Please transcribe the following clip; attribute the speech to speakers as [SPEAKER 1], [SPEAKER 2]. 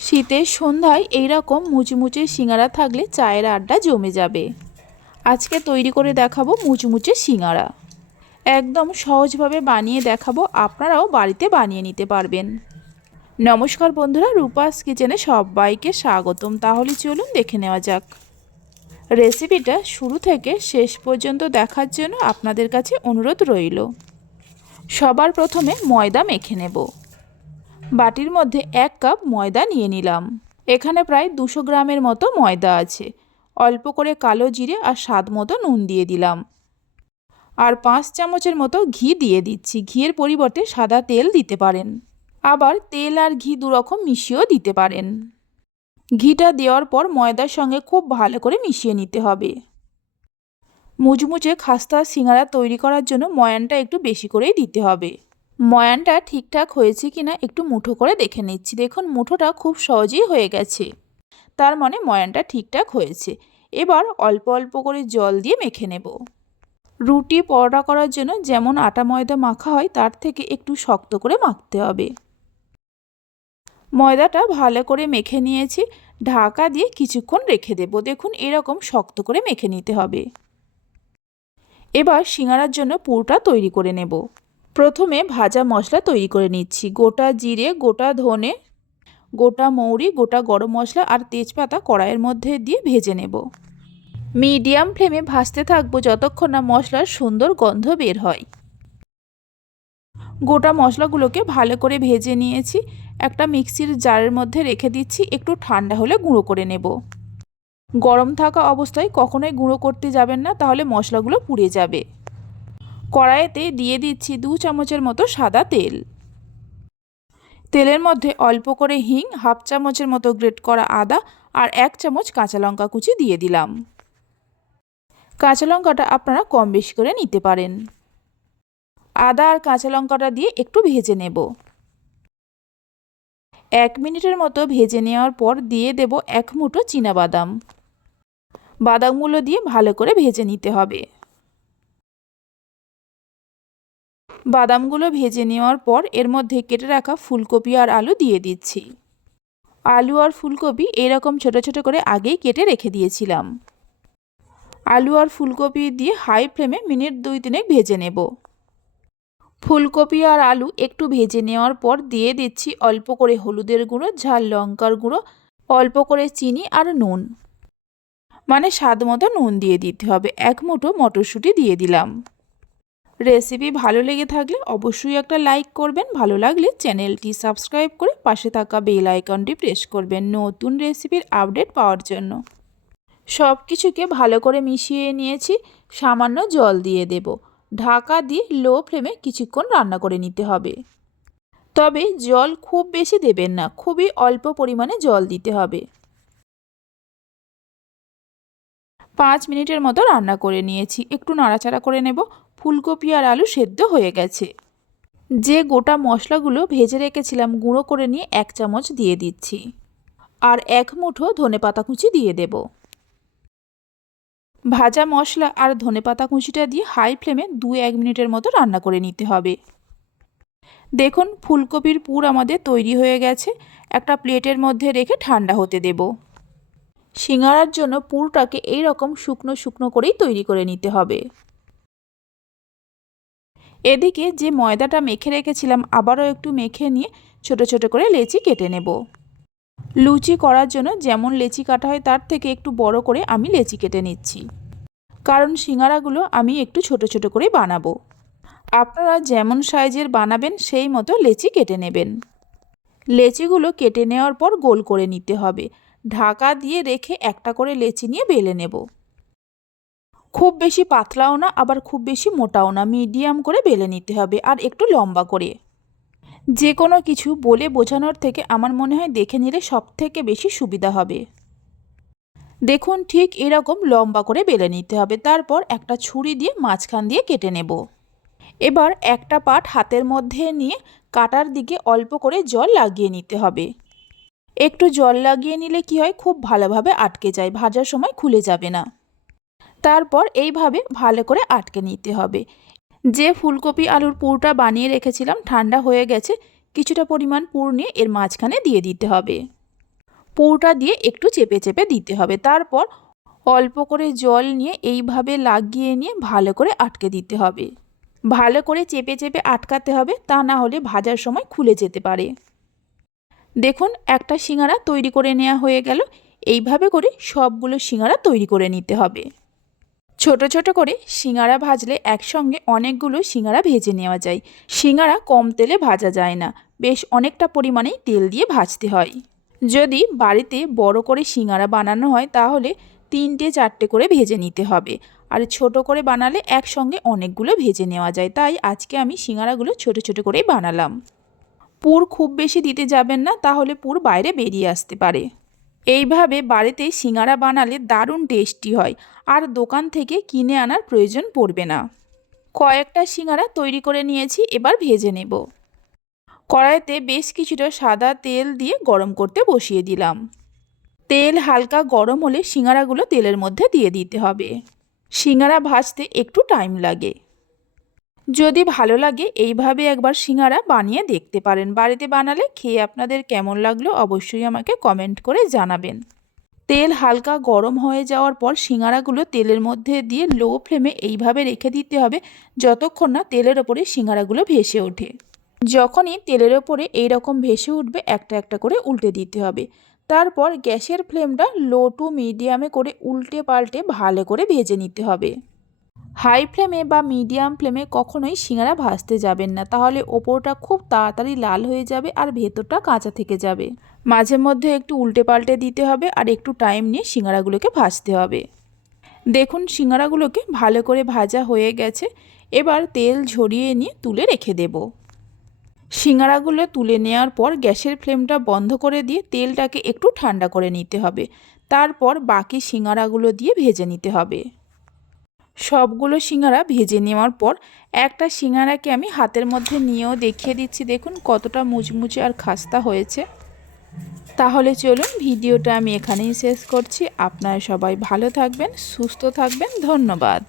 [SPEAKER 1] শীতের সন্ধ্যায় এইরকম মুচমুচে সিঙ্গারা থাকলে চায়ের আড্ডা জমে যাবে। আজকে তৈরি করে দেখাবো মুচমুচে সিঙ্গারা। একদম সহজভাবে বানিয়ে দেখাবো আপনারাও বাড়িতে বানিয়ে নিতে পারবেন। নমস্কার বন্ধুরা, রূপাস কিচেনে সবাইকে স্বাগতম। তাহলে চলুন দেখে নেওয়া যাক। রেসিপিটা শুরু থেকে শেষ পর্যন্ত দেখার জন্য আপনাদের কাছে অনুরোধ রইল। সবার প্রথমে ময়দা মেখে নেব। বাটির মধ্যে এক কাপ ময়দা নিয়ে নিলাম। এখানে প্রায় দুশো গ্রামের মতো ময়দা আছে। অল্প করে কালো জিরে আর স্বাদ মতো নুন দিয়ে দিলাম। আর পাঁচ চামচের মতো ঘি দিয়ে দিচ্ছি। ঘিয়ের পরিবর্তে সাদা তেল দিতে পারেন। আবার তেল আর ঘি দুরকম মিশিয়েও দিতে পারেন। ঘিটা দেওয়ার পর ময়দার সঙ্গে খুব ভালো করে মিশিয়ে নিতে হবে। মুচমুচে খাস্তা সিঙ্গারা তৈরি করার জন্য ময়ানটা একটু বেশি করেই দিতে হবে। ময়ানটা ঠিকঠাক হয়েছে কিনা একটু মুঠো করে দেখে নিচ্ছি। দেখুন, মুঠোটা খুব সহজেই হয়ে গেছে। তার মানে ময়ানটা ঠিকঠাক হয়েছে। এবার অল্প অল্প করে জল দিয়ে মেখে নেব। রুটি পরোটা করার জন্য যেমন আটা ময়দা মাখা হয়, তার থেকে একটু শক্ত করে মাখতে হবে। ময়দাটা ভালো করে মেখে নিয়েছি। ঢাকা দিয়ে কিছুক্ষণ রেখে দেব। দেখুন, এরকম শক্ত করে মেখে নিতে হবে। এবার সিঙ্গারার জন্য পুরটা তৈরি করে নেব। প্রথমে ভাজা মশলা তৈরি করে নিচ্ছি। গোটা জিরে, গোটা ধনে, গোটা মৌরি, গোটা গরম মশলা আর তেজপাতা কড়াইয়ের মধ্যে দিয়ে ভেজে নেব। মিডিয়াম ফ্লেমে ভাজতে থাকব যতক্ষণ না মশলার সুন্দর গন্ধ বের হয়। গোটা মশলাগুলোকে ভালো করে ভেজে নিয়েছি। একটা মিক্সির জারের মধ্যে রেখে দিচ্ছি। একটু ঠান্ডা হলে গুঁড়ো করে নেব। গরম থাকা অবস্থায় কখনোই গুঁড়ো করতে যাবেন না, তাহলে মশলাগুলো পুড়ে যাবে। কড়াইতে দিয়ে দিচ্ছি দু চামচের মতো সাদা তেল। তেলের মধ্যে অল্প করে হিং, হাফ চামচের মতো গ্রেট করা আদা আর এক চামচ কাঁচা লঙ্কা কুচি দিয়ে দিলাম। কাঁচা লঙ্কাটা আপনারা কম বেশি করে নিতে পারেন। আদা আর কাঁচা লঙ্কাটা দিয়ে একটু ভেজে নেব। এক মিনিটের মতো ভেজে নেওয়ার পর দিয়ে দেব এক মুঠো বাদাম বাদামগুলো দিয়ে ভালো করে ভেজে নিতে হবে। বাদামগুলো ভেজে নেওয়ার পর এর মধ্যে কেটে রাখা ফুলকপি আর আলু দিয়ে দিচ্ছি। আলু আর ফুলকপি এরকম ছোট ছোট করে আগেই কেটে রেখে দিয়েছিলাম। আলু আর ফুলকপি দিয়ে হাই ফ্লেমে মিনিট দুই তিনেক ভেজে নেব। ফুলকপি আর আলু একটু ভেজে নেওয়ার পর দিয়ে দিচ্ছি অল্প করে হলুদের গুঁড়ো, ঝাল লঙ্কার গুঁড়ো, অল্প করে চিনি আর নুন। মানে স্বাদ মতো নুন দিয়ে দিতে হবে। এক মুঠো মটরশুঁটি দিয়ে দিলাম। রেসিপি ভালো লেগে থাকলে অবশ্যই একটা লাইক করবেন। ভালো লাগলে চ্যানেলটি সাবস্ক্রাইব করে পাশে থাকা বেল আইকনটি প্রেস করবেন নতুন রেসিপির আপডেট পাওয়ার জন্য। সব কিছুকে ভালো করে মিশিয়ে নিয়েছি, সামান্য জল দিয়ে দেব। ঢাকা দিয়ে লো ফ্লেমে কিছুক্ষণ রান্না করে নিতে হবে। তবে জল খুব বেশি দেবেন না, খুবই অল্প পরিমাণে জল দিতে হবে। পাঁচ মিনিটের মতো রান্না করে নিয়েছি, একটু নাড়াচাড়া করে নেব। ফুলকপি আর আলু সেদ্ধ হয়ে গেছে। যে গোটা মশলাগুলো ভেজে রেখেছিলাম, গুঁড়ো করে নিয়ে এক চামচ দিয়ে দিচ্ছি। আর এক মুঠো ধনে পাতা কুচি দিয়ে দেব। ভাজা মশলা আর ধনে পাতা কুচিটা দিয়ে হাই ফ্লেমে দু এক মিনিটের মতো রান্না করে নিতে হবে। দেখুন, ফুলকপির পুর আমাদের তৈরি হয়ে গেছে। একটা প্লেটের মধ্যে রেখে ঠান্ডা হতে দেব। সিঙ্গারার জন্য পুরটাকে এই রকম শুকনো শুকনো করেই তৈরি করে নিতে হবে। এদিকে যে ময়দাটা মেখে রেখেছিলাম, আবারও একটু মেখে নিয়ে ছোট ছোট করে লেচি কেটে নেব। লুচি করার জন্য যেমন লেচি কাটা হয়, তার থেকে একটু বড় করে আমি লেচি কেটে নিচ্ছি। কারণ সিঙ্গারাগুলো আমি একটু ছোট ছোট করে বানাবো। আপনারা যেমন সাইজের বানাবেন, সেই মতো লেচি কেটে নেবেন। লেচিগুলো কেটে নেওয়ার পর গোল করে নিতে হবে। ঢাকা দিয়ে রেখে একটা করে লেচি নিয়ে বেলে নেব। খুব বেশি পাতলাও না, আবার খুব বেশি মোটাও না। মিডিয়াম করে বেলে নিতে হবে আর একটু লম্বা করে। যে কোনো কিছু বলে বোঝানোর থেকে আমার মনে হয় দেখে নিলে সব থেকে বেশি সুবিধা হবে। দেখুন, ঠিক এরকম লম্বা করে বেলে নিতে হবে। তারপর একটা ছুরি দিয়ে মাঝখান দিয়ে কেটে নেব। এবার একটা পাট হাতের মধ্যে নিয়ে কাটার দিকে অল্প করে জল লাগিয়ে নিতে হবে। একটু জল লাগিয়ে নিলে কি হয়? খুব ভালোভাবে আটকে যায়, ভাজার সময় খুলে যাবে না। তারপর এইভাবে ভালো করে আটকে নিতে হবে। যে ফুলকপি আলুর পুরটা বানিয়ে রেখেছিলাম, ঠান্ডা হয়ে গেছে, কিছুটা পরিমাণ পুর নিয়ে এর মাঝখানে দিয়ে দিতে হবে। পুরটা দিয়ে একটু চেপে চেপে দিতে হবে। তারপর অল্প করে জল নিয়ে এইভাবে লাগিয়ে নিয়ে ভালো করে আটকে দিতে হবে। ভালো করে চেপে চেপে আটকাতে হবে, তা না হলে ভাজার সময় খুলে যেতে পারে। দেখুন, একটা সিঙ্গারা তৈরি করে নেওয়া হয়ে গেল। এইভাবে করে সবগুলো সিঙ্গারা তৈরি করে নিতে হবে। ছোট ছোট করে সিঙ্গারা ভাজলে একসঙ্গে অনেকগুলো সিঙ্গারা ভেজে নেওয়া যায়। সিঙ্গারা কম তেলে ভাজা যায় না, বেশ অনেকটা পরিমাণেই তেল দিয়ে ভাজতে হয়। যদি বাড়িতে বড় করে সিঙ্গারা বানানো হয়, তাহলে তিনটে চারটে করে ভেজে নিতে হবে। আর ছোট করে বানালে একসঙ্গে অনেকগুলো ভেজে নেওয়া যায়। তাই আজকে আমি সিঙ্গারাগুলো ছোট ছোট করেই বানালাম। পুর খুব বেশি দিতে যাবেন না, তাহলে পুর বাইরে বেরিয়ে আসতে পারে। এইভাবে বাড়িতে সিঙ্গারা বানালে দারুণ টেস্টি হয়, আর দোকান থেকে কিনে আনার প্রয়োজন পড়বে না। কয়েকটা সিঙ্গারা তৈরি করে নিয়েছি, এবার ভেজে নেব। কড়াইতে বেশ কিছুটা সাদা তেল দিয়ে গরম করতে বসিয়ে দিলাম। তেল হালকা গরম হলে সিঙ্গারাগুলো তেলের মধ্যে দিয়ে দিতে হবে। সিঙ্গারা ভাজতে একটু টাইম লাগে। যদি ভালো লাগে, এইভাবে একবার সিঙ্গারা বানিয়ে দেখতে পারেন। বাড়িতে বানালে খেয়ে আপনাদের কেমন লাগল অবশ্যই আমাকে কমেন্ট করে জানাবেন। তেল হালকা গরম হয়ে যাওয়ার পর সিঙ্গারাগুলো তেলের মধ্যে দিয়ে লো ফ্লেমে এইভাবে রেখে দিতে হবে, যতক্ষণ না তেলের ওপরে সিঙ্গারাগুলো ভেসে ওঠে। যখনই তেলের ওপরে এইরকম ভেসে উঠবে, একটা একটা করে উল্টে দিতে হবে। তারপর গ্যাসের ফ্লেমটা লো টু মিডিয়ামে করে উল্টে পাল্টে ভালো করে ভেজে নিতে হবে। হাই ফ্লেমে বা মিডিয়াম ফ্লেমে কখনোই সিঙ্গারা ভাজতে যাবেন না। তাহলে ওপরটা খুব তাড়াতাড়ি লাল হয়ে যাবে আর ভেতরটা কাঁচা থেকে যাবে। মাঝে মধ্যে একটু উল্টে পাল্টে দিতে হবে আর একটু টাইম নিয়ে সিঙ্গারাগুলোকে ভাজতে হবে। দেখুন, সিঙ্গারাগুলোকে ভালো করে ভাজা হয়ে গেছে। এবার তেল ঝরিয়ে নিয়ে তুলে রেখে দেব। সিঙ্গারাগুলো তুলে নেওয়ার পর গ্যাসের ফ্লেমটা বন্ধ করে দিয়ে তেলটাকে একটু ঠান্ডা করে নিতে হবে। তারপর বাকি সিঙ্গারাগুলো দিয়ে ভেজে নিতে হবে। সবগুলো সিঙ্গারা ভেজে নেওয়ার পর একটা সিঙ্গারাকে আমি হাতের মধ্যে নিয়েও দেখিয়ে দিচ্ছি। দেখুন কতটা মুচমুচে আর খাস্তা হয়েছে। তাহলে চলুন ভিডিওটা আমি এখানেই শেষ করছি। আপনারা সবাই ভালো থাকবেন, সুস্থ থাকবেন। ধন্যবাদ।